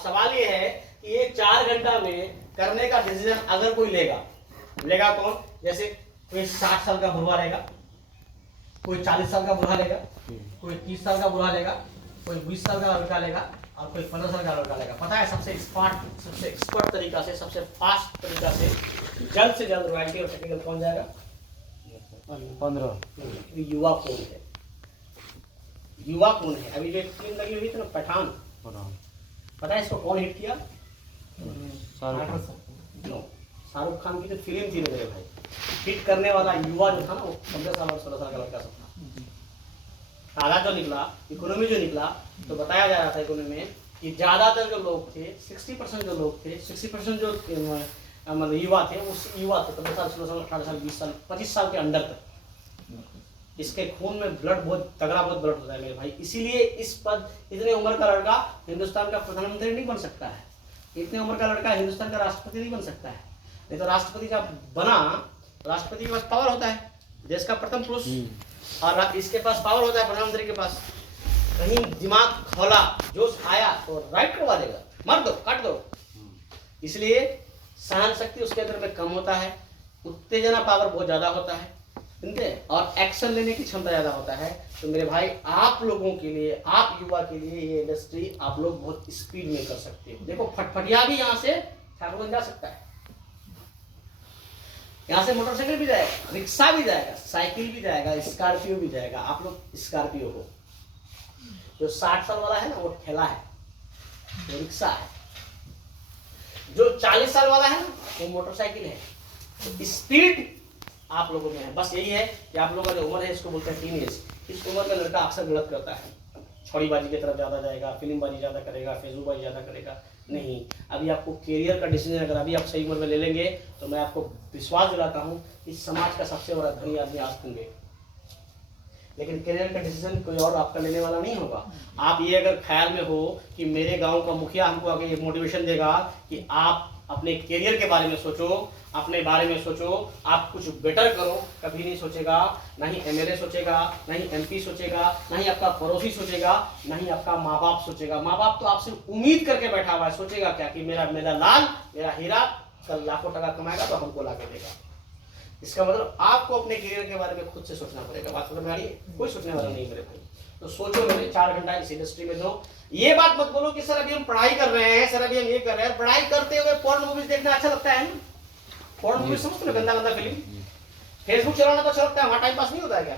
अब सवाल ये है कि ये 4 घंटा में करने का डिसीजन अगर कोई लेगा कौन? जैसे कोई 60 साल का बुढ़वा लेगा, कोई 40 साल का बुढ़ा लेगा, कोई 30 साल का बुढ़ा लेगा, कोई 20 साल का लड़का लेगा और कोई 15 साल का लड़का लेगा। पता है सबसे एक्सपर्ट तरीका से, सबसे फास्ट तरीका से जल्द रॉयल्टी और टेक्निकल कौन जाएगा? 15। युवा कौन है? युवा कौन है? अभी जो फिल्म लगी हुई थी ना पठान, पता है इसको कौन हिट किया? शाहरुख खान की जो फिल्म थी ना मेरे भाई, हिट करने वाला युवा जो था ना वो 15 साल और 16 साल का लड़का सब था। ताजा जो निकला, इकोनॉमी जो निकला, तो बताया जा रहा था इकोनॉमी में कि ज्यादातर जो लोग थे, 60% जो लोग थे, 60% जो मतलब युवा थे, वो युवा थे 15 साल, 16 साल, 18 साल, 20 साल, 25 साल के अंदर तक। इसके खून में ब्लड बहुत तगड़ा, बहुत ब्लड होता है मेरे भाई। इसीलिए इस पद, इतने उम्र का लड़का हिंदुस्तान का प्रधानमंत्री नहीं बन सकता है, इतने उम्र का लड़का हिंदुस्तान का राष्ट्रपति नहीं बन सकता है। नहीं तो राष्ट्रपति जब बना, राष्ट्रपति के पास पावर होता है, देश का प्रथम पुरुष, और इसके पास पावर होता है प्रधानमंत्री के पास। कहीं दिमाग खोला, जोश आया तो राइट करवा देगा, मार दो, काट दो। इसलिए सहन शक्ति उसके अंदर में कम होता है, उत्तेजना पावर बहुत ज्यादा होता है, ठीक है, और एक्शन लेने की क्षमता ज्यादा होता है। तो मेरे भाई आप लोगों के लिए, आप युवा के लिए ये इंडस्ट्री आप लोग बहुत स्पीड में कर सकते हो। देखो फटफटिया भी यहाँ से ठाकुरगंज जा सकता है, यहाँ से मोटरसाइकिल भी जाएगा, रिक्शा भी जाएगा, साइकिल भी जाएगा, स्कॉर्पियो भी जाएगा। आप लोग स्कॉर्पियो हो, जो 60 साल वाला है ना वो ठेला है, वो रिक्शा है, जो 40 साल वाला है ना वो मोटरसाइकिल है। तो स्पीड आप लोगों में है। बस यही है कि आप लोगों का जो उम्र है इसको बोलते हैं टीनेज। इस उम्र में लड़का अक्सर गलत करता है, छौड़ीबाजी की तरफ ज्यादा जाएगा, फिल्मबाजी ज्यादा करेगा, फेसबुकबाजी ज्यादा करेगा। नहीं, अभी आपको कैरियर का डिसीजन अगर अभी आप सही उम्र में ले लेंगे तो मैं आपको विश्वास दिलाता हूँ कि समाज का सबसे बड़ा धनी आदमी आप होंगे। लेकिन कैरियर का डिसीजन कोई और आपका लेने वाला नहीं होगा। आप ये अगर ख्याल में हो कि मेरे गांव का मुखिया हमको आगे एक मोटिवेशन देगा कि आप अपने कैरियर के बारे में सोचो, अपने बारे में सोचो, आप कुछ बेटर करो, कभी नहीं सोचेगा। ना ही एमएलए सोचेगा, ना ही एमपी सोचेगा, ना ही आपका पड़ोसी सोचेगा, ना ही आपका माँ बाप सोचेगा। माँ बाप तो आपसे उम्मीद करके बैठा हुआ है, सोचेगा क्या कि मेरा लाल, मेरा हीरा कल लाखों टका कमाएगा तो हमको ला के देगा। इसका मतलब आपको अपने करियर के बारे में खुद से सोचना पड़ेगा। बात समझ में आ रही है? कोई सोचने वाला नहीं मेरे भाई। तो सोचो, मेरे 4 घंटा इस इंडस्ट्री में दो। ये बात मत बोलो कि सर अभी हम पढ़ाई कर रहे हैं, सर अभी हम ये कर रहे हैं। पढ़ाई करते हुए पोर्न मूवीज देखना अच्छा लगता है ना? पोर्न मूवीज समझते हो, गंदा गंदा फिल्म। फेसबुक चलाना तो अच्छा लगता है, वहां टाइम पास नहीं होता है क्या?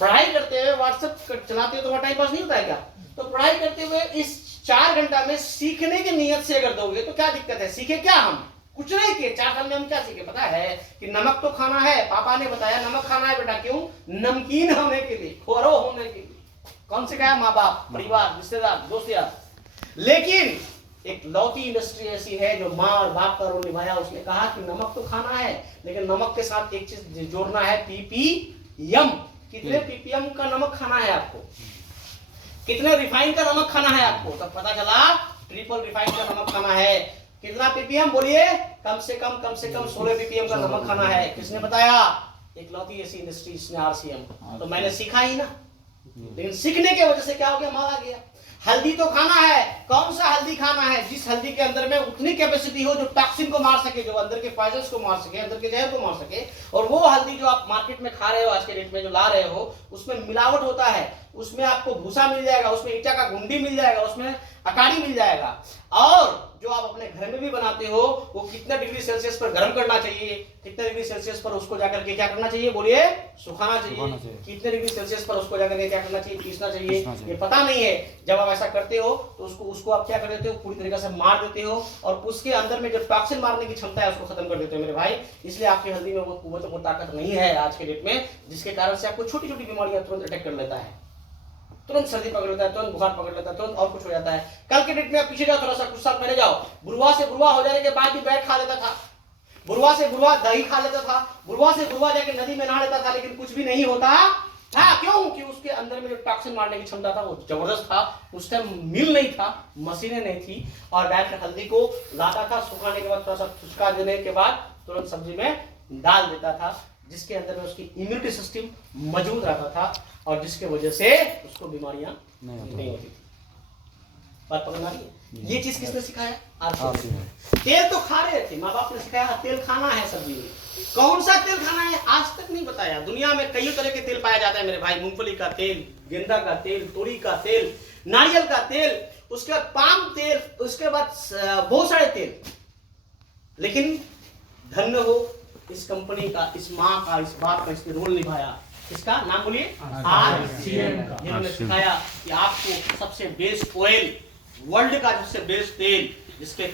पढ़ाई करते हुए व्हाट्सएप चलाते हो तो वहां टाइम पास नहीं होता है क्या? तो पढ़ाई करते हुए इस 4 घंटा में सीखने की नियत से अगर दोगे तो क्या दिक्कत है? सीखे क्या? हम कुछ नहीं किए। 4 साल में हम क्या सीखे पता है? कि नमक तो खाना है, पापा ने बताया नमक खाना है बेटा। क्यों? नमकीन होने के लिए, खोरो होने के लिए। कौन सिखाया? माँ बाप, परिवार, रिश्तेदार, दोस्त यार। लेकिन एक लौती इंडस्ट्री ऐसी है जो माँ और बाप का रोल निभाया। उसने कहा कि नमक तो खाना है लेकिन नमक के साथ एक चीज जोड़ना है, पीपीएम। कितने पीपीएम का नमक खाना है आपको? कितने रिफाइन का नमक खाना है आपको? तब पता चला ट्रिपल रिफाइन का नमक खाना है। कितना पीपीएम बोलिए? कम से कम 16 पीपीएम का नमक खाना है। किसने बताया? एक लौती ऐसी इंडस्ट्री, इसने आरसीएम। तो मैंने सीखा ही ना। लेकिन सीखने की वजह से क्या हो गया? मारा गया। हल्दी तो खाना है, कौन सा हल्दी खाना है? जिस हल्दी के अंदर में उतनी कैपेसिटी हो जो टॉक्सिन को मार सके, जो अंदर के पॉइजन्स को मार सके, अंदर के जहर को मार सके। और वो हल्दी जो आप मार्केट में खा रहे हो, आज के डेट में जो ला रहे हो, उसमें मिलावट होता है। उसमें आपको भूसा मिल जाएगा, उसमें ईटा का गुंडी मिल जाएगा, उसमें अकाड़ी मिल जाएगा। और जो आप अपने घर में भी बनाते हो वो कितना डिग्री सेल्सियस पर गर्म करना चाहिए, कितने डिग्री सेल्सियस पर उसको जाकर के क्या करना चाहिए? बोलिए, सुखाना चाहिए। कितने डिग्री सेल्सियस पर उसको जाकर के क्या करना चाहिए? पीसना चाहिए। ये पता नहीं है। जब आप ऐसा करते हो तो उसको आप क्या कर देते हो? पूरी तरीके से मार देते हो और उसके अंदर में जो टॉक्सिन मारने की क्षमता है उसको खत्म कर देते हो मेरे भाई। इसलिए आपकी हल्दी में वो कुव्वत, वो ताकत नहीं है आज के डेट में, जिसके कारण से आपको छोटी छोटी बीमारियां तुरंत अटैक कर लेता है, तुरंत सर्दी पकड़ लेता है, तुरंत बुखार पकड़ लेता है, तुरंत और कुछ हो जाता है। कल के डेट में आप पीछे जाओ थोड़ा सा, कुछ साल पहले जाओ, बुढ़वा से बुढ़वा हो जाने के बाद भी बैर खा लेता था, बुढ़वा से बुढ़वा दही खा लेता था, बुढ़वा से बुढ़वा जाके नदी में नहा लेता था, लेकिन कुछ भी नहीं होता था। क्यों? कि उसके अंदर में जो टॉक्सिन मारने की क्षमता था वो जबरदस्त था। उस टाइम मिल नहीं था, मशीनें नहीं थी, और डायरेक्ट हल्दी को लाता था, सुखाने के बाद थोड़ा सा खुशका देने के बाद तुरंत सब्जी में डाल देता था, जिसके अंदर में उसकी इम्यूनिटी सिस्टम मजबूत रहता था और जिसके वजह से उसको बीमारियां नहीं होती थी। बात पकड़ आ रही है? ये चीज किसने सिखाया? आरसीएम। तेल तो खा रहे थे, माँ बाप ने सिखाया तेल खाना है सब्जी में। कौन सा तेल खाना है आज तक नहीं बताया। दुनिया में कई तरह के तेल पाया जाता है मेरे भाई, मूंगफली का तेल, गेंदा का तेल, तोरी का तेल, नारियल का तेल, उसके बाद पाम तेल, उसके बाद बहुत सारे तेल। लेकिन धन्य हो इस कंपनी का, इस माँ का, इस बाप का, इसने रोल निभाया। इसका नाम बोलिए आरसीएम का। जिन्होंने सिखाया कि आपको सबसे बेस्ट ऑयल, वर्ल्ड का सबसे बेस्ट तेल, जिसके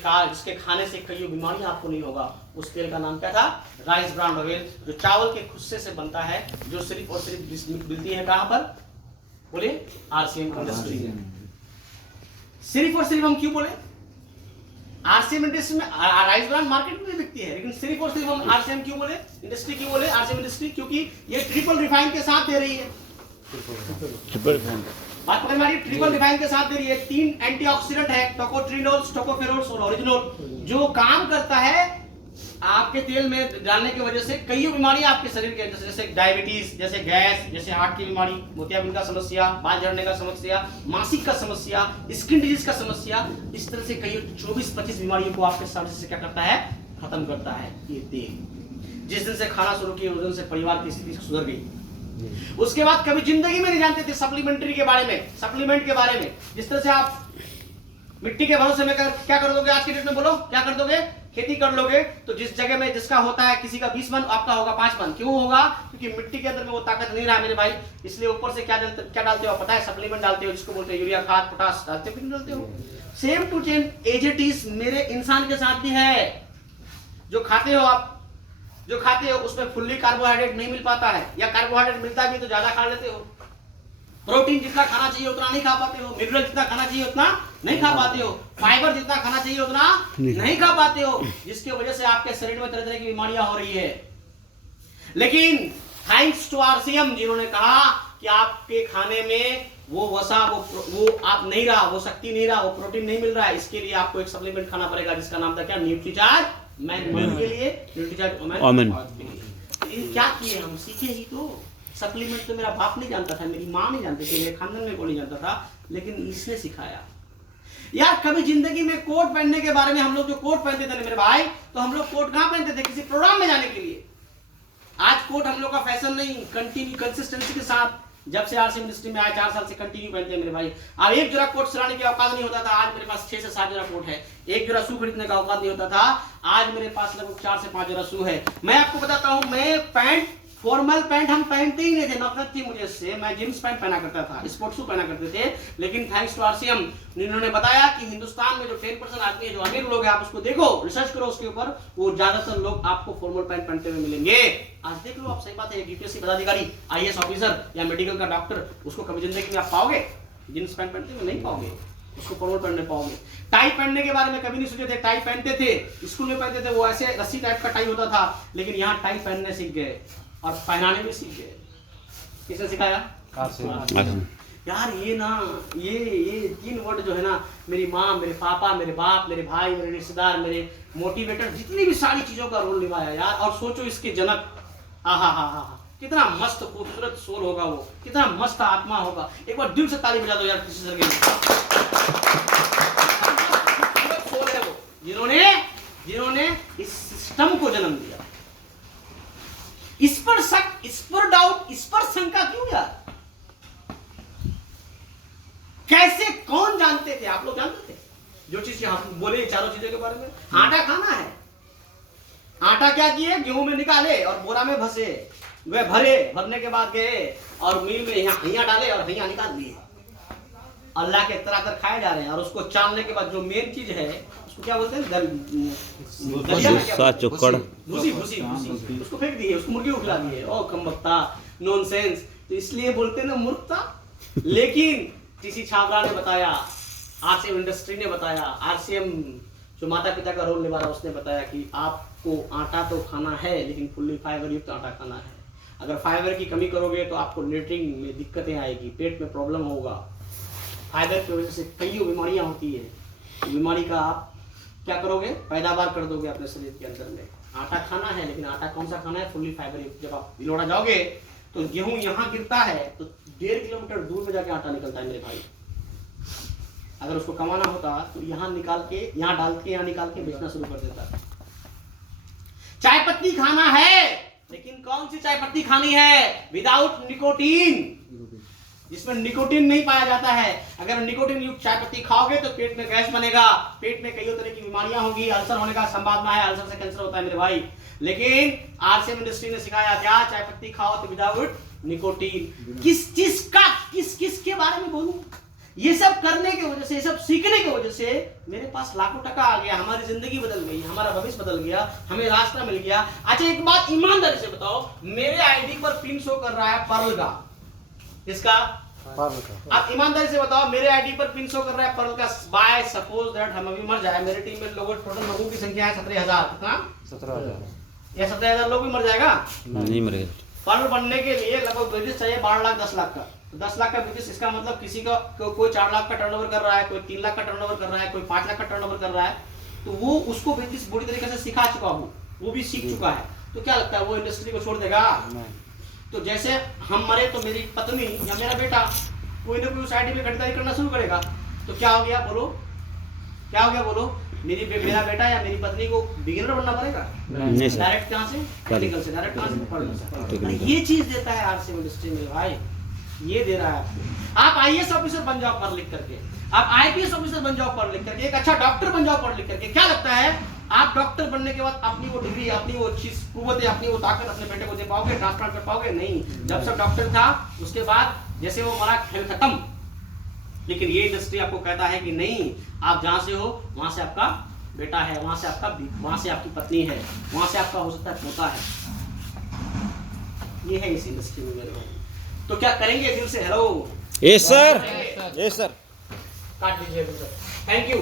खाने से कई बीमारियां आपको नहीं होगा, उस तेल का नाम क्या था? राइस ब्रांड ऑयल, जो चावल के खुस्से से बनता है, जो सिर्फ और सिर्फ मिलती है कहां पर? बोलिए आरसीएम इंडस्ट्री में। सिर्फ और सिर्फ हम क्यों बोले? आरसीएम इंडस्ट्री में राइस ब्रांड मार्केट में बिकती है, लेकिन सिर्फ और सिर्फ हम आरसीएम क्यों बोले? इंडस्ट्री क्यों बोले आरसीएम इंडस्ट्री? क्योंकि ये ट्रिपल रिफाइन के साथ दे रही है। बात पकड़ में आ रही है? ट्रिपल रिफाइन के साथ दे रही है। 3 एंटीऑक्सीडेंट है, टोकोट्रिनोल्स, टोकोफेरोल्स और ऑरिजिनोल, जो काम करता है आपके तेल में डालने की वजह से कई बीमारियां आपके शरीर के, जैसे डायबिटीज, जैसे गैस, जैसे हार्ट की बीमारी, मोतियाबिंद का समस्या, बाल झड़ने का समस्या, मासिक का समस्या, स्किन डिजीज का समस्या, इस तरह से कई 24-25 बीमारियों को आपके शरीर से क्या करता है? खत्म करता है ये तेल। जिस दिन से खाना शुरू किया उस दिन से परिवार की स्थिति सुधर गई। उसके बाद कभी जिंदगी में नहीं जानते थे सप्लीमेंट्री के बारे में, सप्लीमेंट के बारे में। जिस तरह से आप मिट्टी के भरोसे में क्या कर दोगे? आज की डेट में बोलो क्या कर दोगे? खेती कर लोगे तो जिस जगह में जिसका होता है किसी का 20 मन, आपका होगा 5 मन। क्यों होगा? क्योंकि मिट्टी के अंदर में वो ताकत नहीं रहा मेरे भाई। इसलिए ऊपर से क्या डालते हो पता है? सप्लीमेंट डालते हो, जिसको बोलते हैं यूरिया खाद, पोटाश डालते हो कि नहीं डालते हो? Same to same as it is मेरे इंसान के साथ भी है। जो खाते हो आप, जो खाते हो उसमें फुल्ली कार्बोहाइड्रेट नहीं मिल पाता है, या कार्बोहाइड्रेट मिलता भी तो ज्यादा खा लेते हो। प्रोटीन जितना खाना चाहिए उतना नहीं खा पाते हो, मिनरल जितना खाना चाहिए उतना नहीं खा पाते हो, फाइबर जितना खाना चाहिए उतना नहीं खा पाते हो, जिसकी वजह से आपके शरीर में तरह तरह की बीमारियां हो रही है। लेकिन थैंक्स टू आरसीएम, जिन्होंने कहा कि आपके खाने में वो वसा, वो आप नहीं रहा, वो शक्ति नहीं रहा, वो प्रोटीन नहीं मिल रहा है, इसके लिए आपको एक सप्लीमेंट खाना पड़ेगा जिसका नाम था क्या? न्यूट्रीचार्ज मैन के लिए, न्यूट्रीचार्ज वुमेन। क्या किए हम? सीखे ही तो। सप्लीमेंट तो मेरा बाप नहीं जानता था, मेरी माँ नहीं जानती थी, मेरे खानदान में कोई नहीं जानता था, लेकिन इसने सिखाया। यार कभी जिंदगी में कोट पहनने के बारे में, हम लोग जो कोट पहनते थे मेरे भाई, तो हम लोग कोट कहां पहनते थे? किसी प्रोग्राम में जाने के लिए। आज कोट हम लोग का फैशन नहीं, कंटिन्यू कंसिस्टेंसी के साथ जब से आरसीएम इंडस्ट्री में आए 4 साल से कंटिन्यू पहनते हैं मेरे भाई। अब एक जोड़ा कोट सिलाने की औकात नहीं होता था, आज मेरे पास 6 से 7 जोड़ा कोट है। एक जोड़ा शू खरीदने का औकात नहीं होता था, आज मेरे पास लगभग 4 से 5 जोड़ा शू है। मैं आपको बताता हूं, मैं पैंट, फॉर्मल पैंट हम पहनते ही नहीं थे, नफरत थी मुझे इससे। मैं जींस पैंट पहना करता था, स्पोर्ट्स शू पहना करते थे। लेकिन थैंक्स टू आरसीएम, इन्होंने बताया कि हिंदुस्तान में जो 10% आदमी है, जो अमीर लोग हैं, आप उसको देखो, रिसर्च करो उसके ऊपर, वो ज्यादातर लोग आपको फॉर्मल पैंट पहनते हुए मिलेंगे। आज देख लो आप, सही बात है। यूपीएससी पदाधिकारी, आईएएस ऑफिसर या मेडिकल का डॉक्टर, उसको कभी जिंदगी में आप पाओगे जींस पैंट पहनते हुए? नहीं पाओगे। उसको फॉर्मल पहनने पाओगे। टाई पहनने के बारे में कभी नहीं सोचे थे। टाई पहनते थे, स्कूल में पहनते थे, वो ऐसे रस्सी टाइप का टाई होता था, लेकिन यहाँ टाई पहनने सीख गए और पहनाने भी सीख गए। किसने सिखाया? यार ये ना, ये 3 वर्ड जो है ना, मेरी माँ, मेरे पापा, मेरे बाप, मेरे भाई, मेरे रिश्तेदार, मेरे मोटिवेटर, जितनी भी सारी चीजों का रोल निभाया यार। और सोचो इसके जनक, आहा, कितना मस्त खूबसूरत सोल होगा वो, कितना मस्त आत्मा होगा। एक बार दिल से ताली बजा दो यार किसी से। सोल है वो, जिन्होंने इस सिस्टम को जन्म दिया। इस पर शक, इस पर डाउट, इस पर शंका क्यों यार? कैसे, कौन जानते थे? आप लोग जानते थे जो चीज हम बोले चारों चीजों के बारे में? आटा खाना है। आटा क्या किए? गेहूं में निकाले और बोरा में भसे, वे भरने के बाद गए और मिल में हिया डाले और हिया निकाल लिए। अल्लाह के तरह खाए जा रहे हैं। और उसको चालने के बाद जो मेन चीज है, उसको क्या बोलते हैं? भूसी, उसको फेंक दिए, उसको मुर्गी को खिला दिए। ओ कमबख्ता, नॉनसेंस। तो इसलिए बोलते हैं ना मूर्खता। लेकिन टीसी छाबरा ने बताया, आरसीएम इंडस्ट्री ने बताया, आरसीएम जो माता पिता का रोल निभा रहा है उसने बताया कि आपको आटा तो खाना है, लेकिन फुल्ली फाइबर युक्त आटा खाना है। अगर फाइबर की कमी करोगे तो आपको न्यूट्रिएंट में दिक्कतें आएगी, पेट में प्रॉब्लम होगा। फाइबर की वजह से कई बीमारियां होती है। तो बीमारी का आप क्या करोगे? पैदावार कर दोगे अपने शरीर के अंदर में। आटा खाना है, लेकिन आटा कौन सा खाना है? फुल्ली फाइबर युक्त। जब आप भिलौड़ा जाओगे तो गेहूं यहाँ गिरता है तो 1.5 किलोमीटर दूर में जाके आटा निकलता है मेरे भाई। अगर उसको कमाना होता तो यहाँ निकाल के, यहाँ डाल के, यहाँ निकाल के बेचना शुरू कर देता। चाय पत्ती खाना है, लेकिन कौन सी चाय पत्ती खानी है? विदाउट निकोटीन, जिसमें निकोटीन नहीं पाया जाता है। अगर निकोटीन युक्त चाय पत्ती खाओगे तो पेट में गैस बनेगा, पेट में कई तरह की बीमारियां होंगी, अल्सर होने का संभावना है, अल्सर से कैंसर होता है मेरे भाई। लेकिन आरसीएम इंडस्ट्री ने सिखाया क्या? चाय पत्ती खाओ तो विदाउट निकोटीन। किसके बारे में बोलूं? ये सब करने की वजह से, ये सब सीखने की वजह से मेरे पास लाखों टका आ गया, हमारी जिंदगी बदल गई, हमारा भविष्य बदल गया, हमें रास्ता मिल गया। अच्छा एक बात ईमानदारी से बताओ, मेरे आईडी पर पिन शो कर रहा है पर्ल का, किसका? पर्ल का। आप ईमानदारी से बताओ, मेरे आईडी पर पिन शो कर रहा है पर्ल का। बाय सपोज दैट हम अभी मर जाए, मेरी टीम में लोगों, टोटल लोगों की संख्या है 17,000, कितना? 17,000 या 17,000 लोग भी मर जाएगा? नहीं मरेगा। पर्ल बनने के लिए लगभग बिजनेस चाहिए 12 लाख 10 लाख का। तो 10 लाख का बिजनेस, इसका मतलब किसी का कोई 4 लाख का टर्नओवर कर रहा है, कोई 3 लाख का टर्नओवर कर रहा है, कोई 5 लाख का टर्नओवर कर रहा है, तो वो उसको बिजनेस बुरी तरीके से सिखा चुका हूँ, वो भी सीख चुका है। तो क्या लगता है वो इंडस्ट्री को छोड़ देगा? तो जैसे हम मरे तो मेरी पत्नी या मेरा बेटा कोई ना कोई उस आईडी में खरीदारी करना शुरू करेगा, तो क्या हो गया बोलो? क्या हो गया बोलो? मेरा बेटा या मेरी पत्नी को बिगिनर बनना पड़ेगा? डायरेक्ट कहाँ से? टेक्निकल से। डायरेक्ट कहाँ से? पढ़ने से। ये चीज देता है आरसीएम इंडस्ट्री में भाई, ये दे रहा है आपको। आप आईएएस ऑफिसर बन जाओ पढ़ लिख करके, आप आईपीएस ऑफिसर बन जाओ पढ़ लिख करके, एक अच्छा डॉक्टर बन जाओ पढ़ लिख करके। क्या लगता है आप डॉक्टर बनने के बाद अपनी वो डिग्री, अपनी वो चीज, कुव्वत, अपनी वो ताकत अपने बेटे को दे पाओगे, ट्रांसप्लांट कर पाओगे? नहीं। जब सब डॉक्टर था उसके बाद जैसे वो मरा, खेल खत्म। लेकिन ये इंडस्ट्री आपको कहता है कि नहीं, आप जहां से हो वहां से आपका बेटा है, वहां से आपकी पत्नी है, वहां से आपका हो सकता है पोता है। ये है इस इंडस्ट्री में मेरे भाई। तो क्या करेंगे? दिल से hello. Yes sir, yes sir. काट दीजिए सर। Thank you.